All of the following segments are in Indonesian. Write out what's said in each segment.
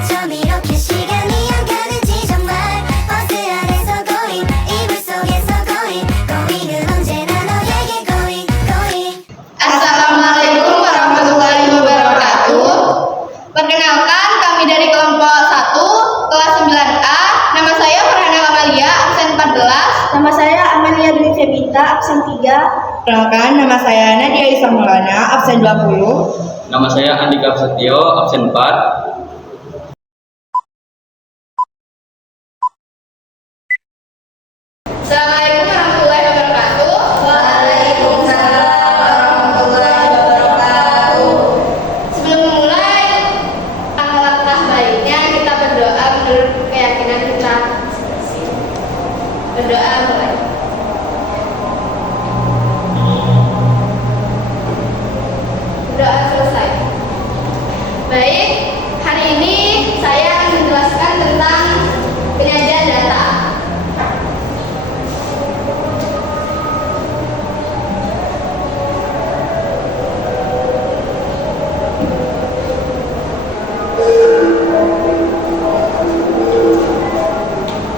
어쩜 이렇게 시간이 안 가는지 정말 버스 안에서 고인 이불 속에서 고인 고인은 언제나 너에게 고인 고인. Assalamualaikum warahmatullahi wabarakatuh. Perkenalkan, kami dari kelompok 1, kelas 9A. Nama saya Farhana Amalia, absen 14. Nama saya Amalia Dwi Febita, absen 3. Perkenalkan, nama saya Nadia Isa Maulana, absen 20. Nama saya Andika Setio, absen 4. Assalamualaikum warahmatullahi wabarakatuh. Waalaikumsalam warahmatullahi wabarakatuh. Sebelum memulai, alangkah baiknya kita berdoa menurut keyakinan kita. Berdoa mulai. Berdoa selesai. Baik, hari ini saya akan menjelaskan tentang penyajian data.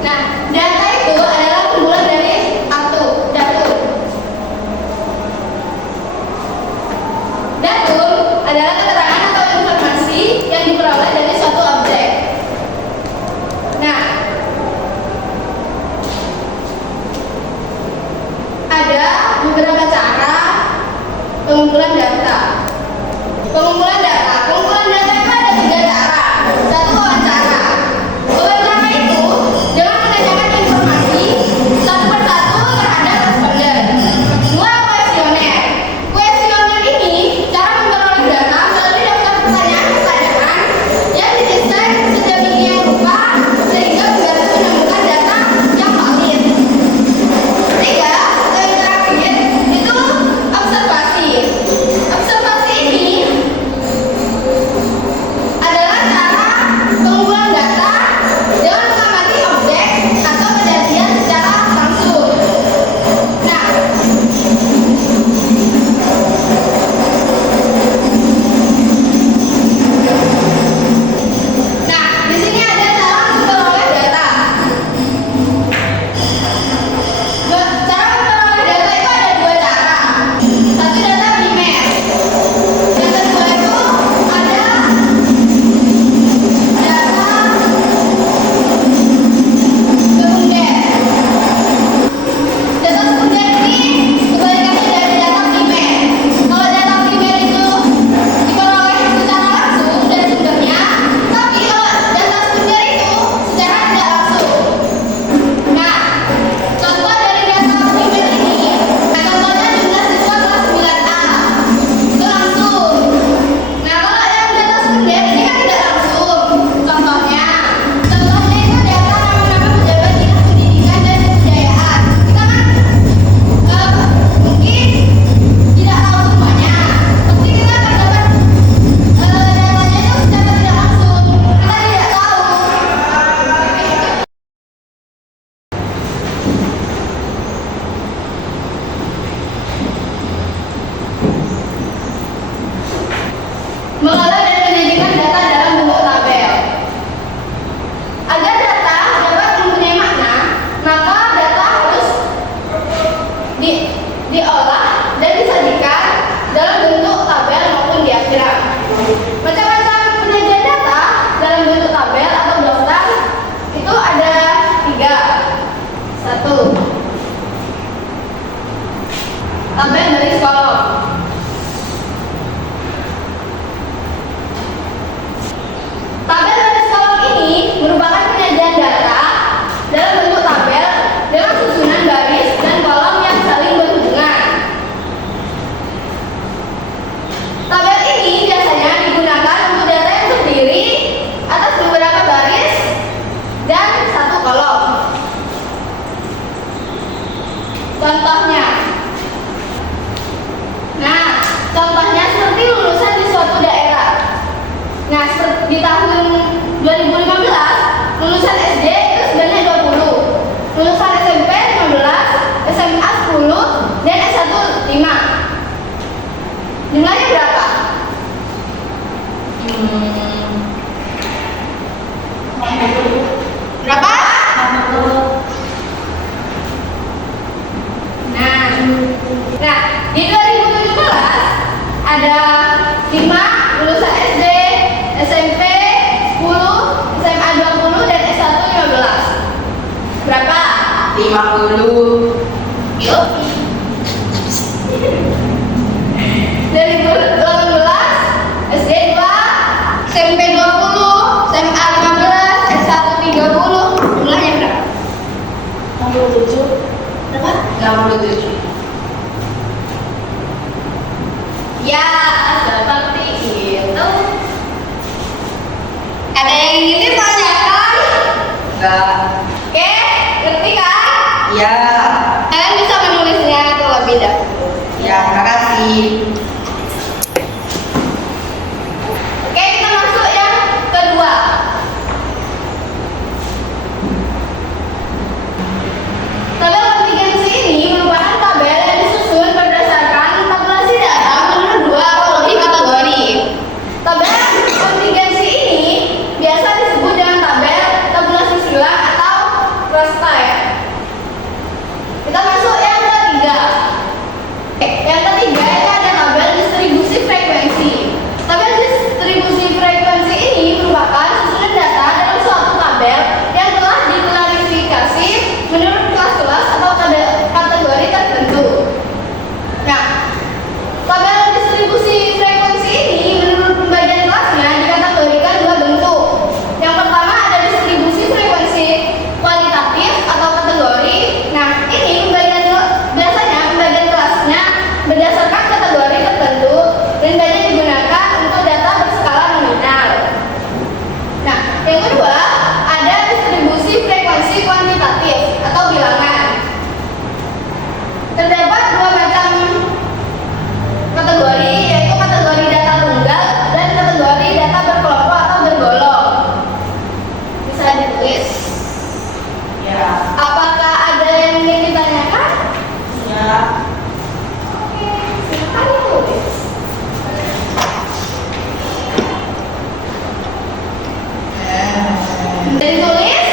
Nah, data itu adalah kumpulan dari datum. Datum adalah keterangan atau informasi yang diperoleh dari suatu objek. Nah, ada beberapa cara pengumpulan data. Pengumpulan data itu ada 3 cara. Satu, wawancara. Wawancara itu dengan menanyakan informasi satu persatu terhadap responden. 2, kuesioner. Kuesioner ini cara memperoleh data melalui daftar pertanyaan-pertanyaan yang didesain sedemikian rupa sehingga membantu menemukan data yang valid. 3, atau terakhir itu observasi. Observasi ini adalah cara pengumpulan data dengan mengamati objek atau kejadian secara langsung. Nah, di sini ada cara memperoleh data. Cara memperoleh data itu ada 2 cara. Satu, data primer. Yang kedua itu ada data sekunder. Data sekunder ini kebalikannya dari data primer. Kalau data primer itu diperoleh secara langsung dari sumbernya, tapi kalau data sekunder itu secara tidak langsung. Nah, contoh dari data primer ini, contohnya jumlah siswa kelas 9A itu langsung. Nah, kalau yang data sekunder ini kan tidak langsung. Contohnya itu data nama-nama pejabat dinas pendidikan dan kebudayaan. Kita kan mungkin tidak tahu semuanya, tapi kita akan dapat datanya itu secara tidak langsung. Kita tidak tahu. Mengolah dan menyajikan data dalam bentuk tabel. Agar data dapat mempunyai makna, maka data harus diolah dan disajikan dalam bentuk tabel maupun diagram. Macam-macam penyajian data dalam bentuk tabel atau daftar itu ada 3. 1, tabel baris kolom. Tabel baris kolom ini merupakan penyajian data dalam bentuk tabel dengan susunan baris dan kolom yang saling berhubungan. Tabel ini biasanya digunakan untuk data yang terdiri atas beberapa baris dan 1 kolom. Contohnya, contohnya seperti lulusan di suatu daerah. Nah, di tahun 2015, lulusan SD itu sebanyak 20, lulusan SMP 15, SMA 10, dan S1 5. Jumlahnya berapa? simak dulu. Yuk. 2018, SD 2, SMP 20, SMA 15, S1 30. Jumlahnya berapa? 67. Berapa? 67. Ya, seperti itu. Ada yang ingin ditanyakan? Enggak. Oke, ngerti kan? Ya. Kalian bisa menulisnya terlebih dahulu. Ya, makasih. Oke, kita masuk yang kedua. Tabel kontingensi ini merupakan tabel yang disusun berdasarkan tabulasi data menurut dua atau lebih kategori. Tabel kontingensi ini biasa disebut dengan tabel tabulasi silang atau cross type. Kita masuk yang ketiga. Yang ketiga itu ada tabel distribusi frekuensi. Tabel distribusi frekuensi ini merupakan susunan data dalam suatu tabel yang telah diklasifikasi menurut kelas-kelas atau kategori tertentu. Nah, tabel distribusi frekuensi ini menurut pembagian kelasnya dikategorikan dua bentuk. Yang pertama ada distribusi frekuensi kualitatif atau kategori. Nah, ini biasanya pembagian kelasnya berdasarkan kategori tertentu dan banyak digunakan untuk data berskala nominal. Nah, yang kedua ada distribusi frekuensi kuantitatif atau bilangan. Terdapat dua macam kategori, yaitu kategori data tunggal dan kategori data berkelompok atau bergolong. Bisa ditulis. Ya. Apakah ada yang ingin ditanyakan? Ya. Oke, silakan ditulis. Sudah ditulis?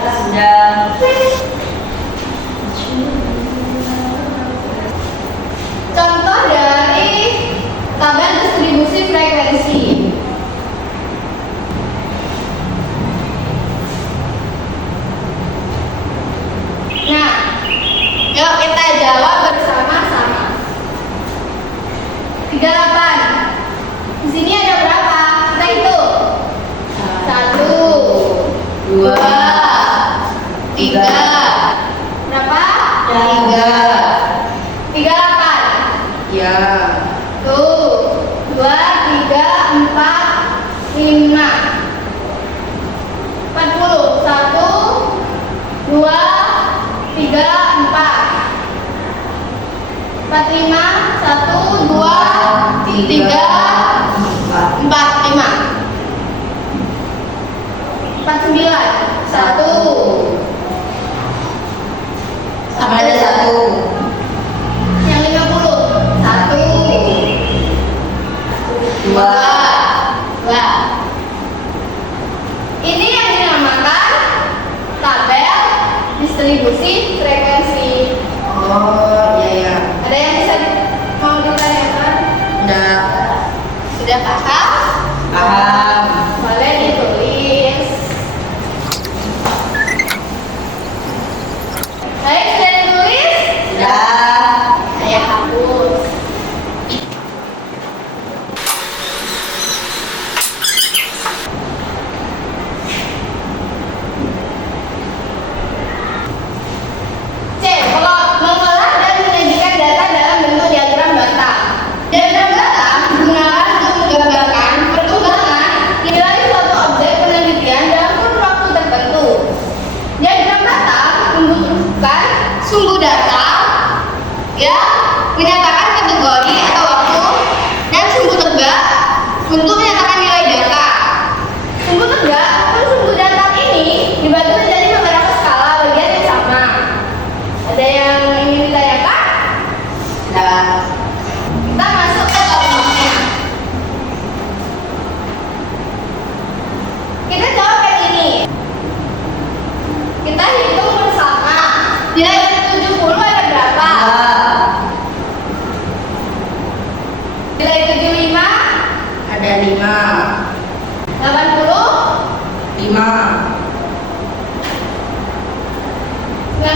Sudah. Contoh dari tabel distribusi frekuensi. Nah, yuk kita jawab bersama-sama. 38. Di sini ada berapa? Kita hitung. 1, 2, 3. Berapa? 38. Ya. Tuh, 2, 3, 4, 5. 40. 1, 2, 3, 4. 45. 1, 2, 3, 4, 5. 49. 1. Sama ada 1. Yang 50. 1, 2. Ini yang dinamakan tabel distribusi frekuensi. Oh, iya ya. Ada yang bisa mau ditanyakan? Udah. Sudah paham? Paham. Boleh ditulis. Baik, sudah ditulis? Sudah. Saya hapus. C. Mengolah dan menyajikan data dalam bentuk diagram batang. Diagram batang digunakan untuk menggambarkan perkembangan nilai suatu objek penelitian dalam kurun waktu tertentu. Diagram batang membutuhkan sumbu data yang menyatakan kategori atau waktu dan sumbu tegak untuk menyatakan nilai data. Sumbu tegak atau sumbu data ini dibagi menjadi beberapa skala bagian yang sama. Ada yang ingin ditanyakan? Sudah. Kita masuk ke contohnya. Kita jawab kayak ini. Kita hitung bersama. Nilai dari 70 ada berapa? Nilai 75 Ada 5. 80 5. 90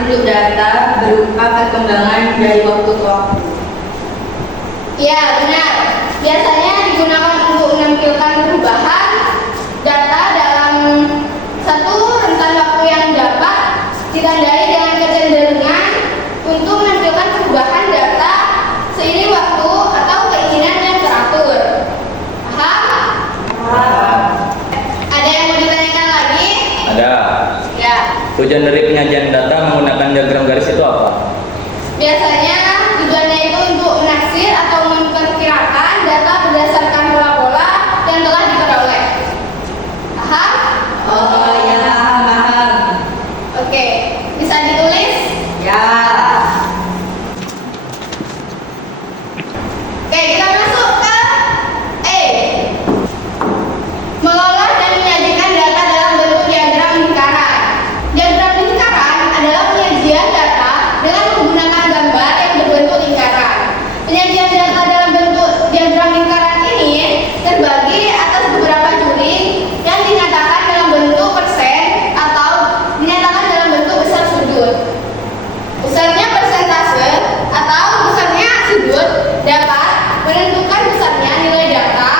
bentuk data berupa perkembangan dari waktu ke waktu. Ya, benar. Biasanya digunakan untuk menampilkan perubahan data dalam satu rentang waktu yang dapat ditandai dengan kecenderungan untuk menampilkan perubahan data seiring waktu atau keinginan yang teratur. Paham? Ada yang mau ditanyakan lagi? Ada. Ya. Tujuan dari penyajian data menggunakan diagram garis itu apa? Biasanya tujuannya itu untuk menaksir atau memperkirakan data berdasarkan pola-pola yang telah diperoleh. Paham? Oh ya, paham. Oke, bisa ditulis? Ya. Oke, kita masuk ke E. Mengolah dan menyajikan data dalam bentuk diagram lingkaran. Diagram lingkaran adalah penyajian data dengan menggunakan gambar yang berbentuk lingkaran. Penyajian data dalam bentuk diagram lingkaran ini terbagi atas beberapa juring yang dinyatakan dalam bentuk persen atau dinyatakan dalam bentuk besar sudut. Besarnya persentase atau besarnya sudut dapat menentukan besarnya nilai data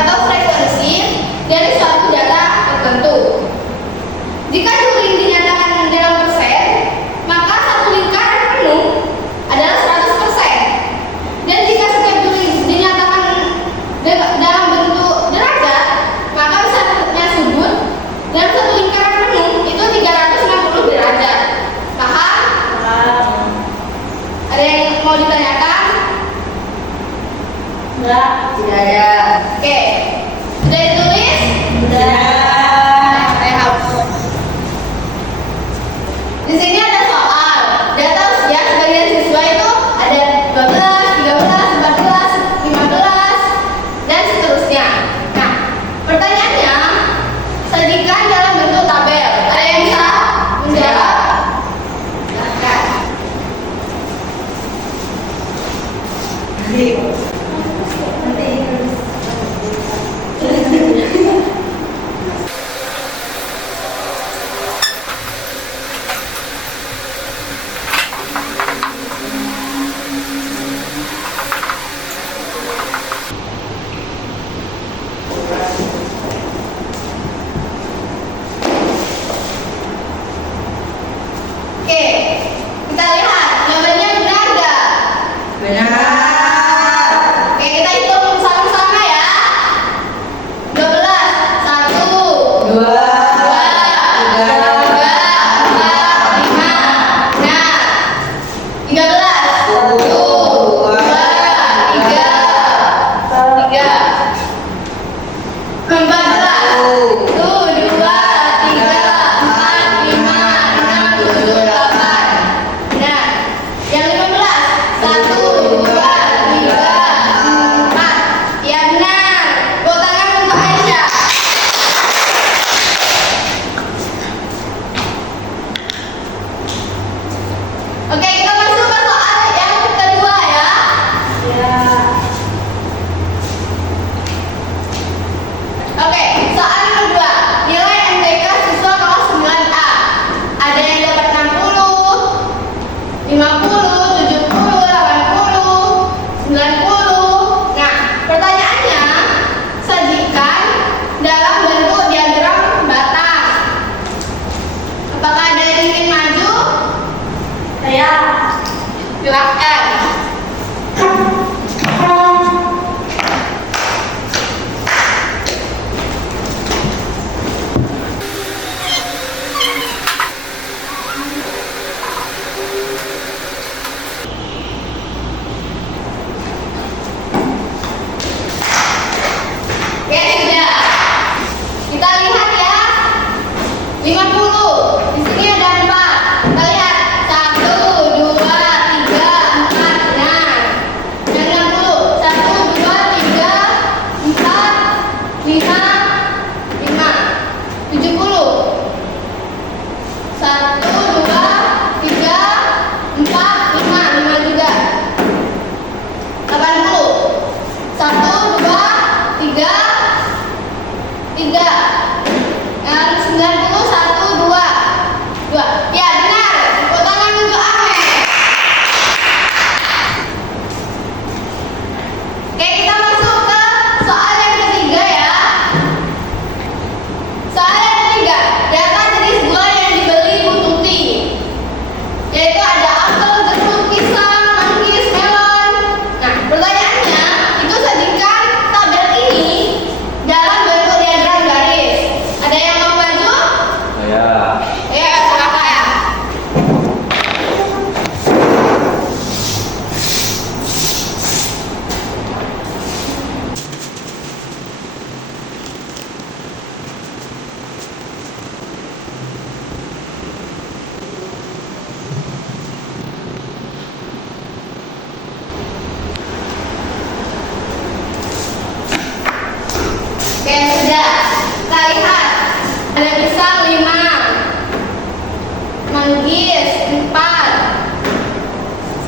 atau frekuensi dari suatu data tertentu. Jika juring dinyatakan dalam persen, maka satu lingkaran penuh adalah 100%. Dan jika setiap juring dinyatakan dalam bentuk derajat, maka besarnya sudut dalam satu lingkaran penuh itu 360 derajat. Paham? Ada yang mau ditanyakan? Enggak, tidak ada. Oke. Sudah ditulis? Sudah. Saya hapus. Di sini ada soal. Data usia sebagian siswa itu ada 12, 13, 14, 15, dan seterusnya. Nah, pertanyaannya,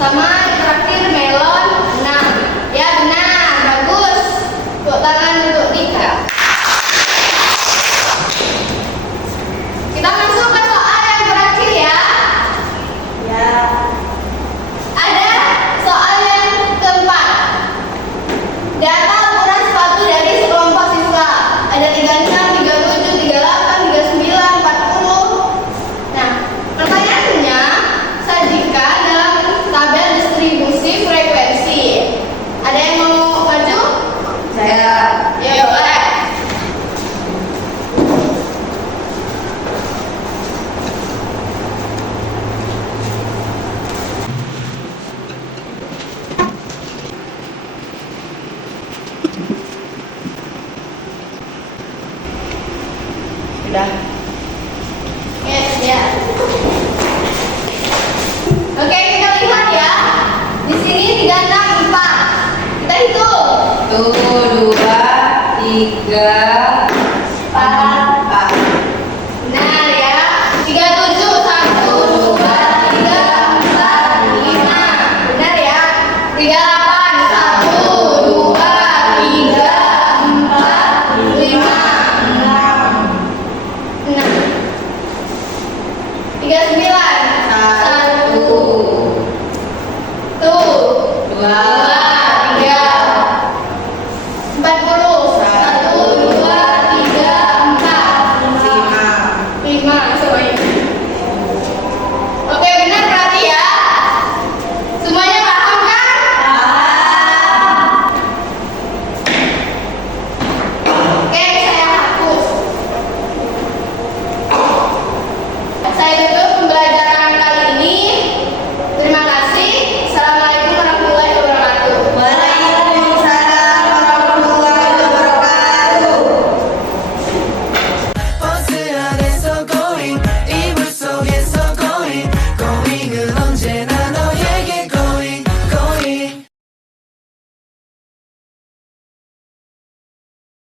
Sama yang terakhir melon 6. Ya benar, bagus. Tepuk tangan untuk Dika. Kita masuk ke soal yang terakhir ya. Ya. Ada soal yang keempat. Data ukuran sepatu dari sekelompok siswa. Ada 36, 37, 38, 39, 40. Nah, pertanyaannya, sajikan dalam tabel distribusi frekuensi. Ada yang mau maju? Saya. Ya, boleh. Sudah. Yes, ya. Oke, kita lihat ya. Di sini 3, 6, 4. Kita hitung. Tuh, 2,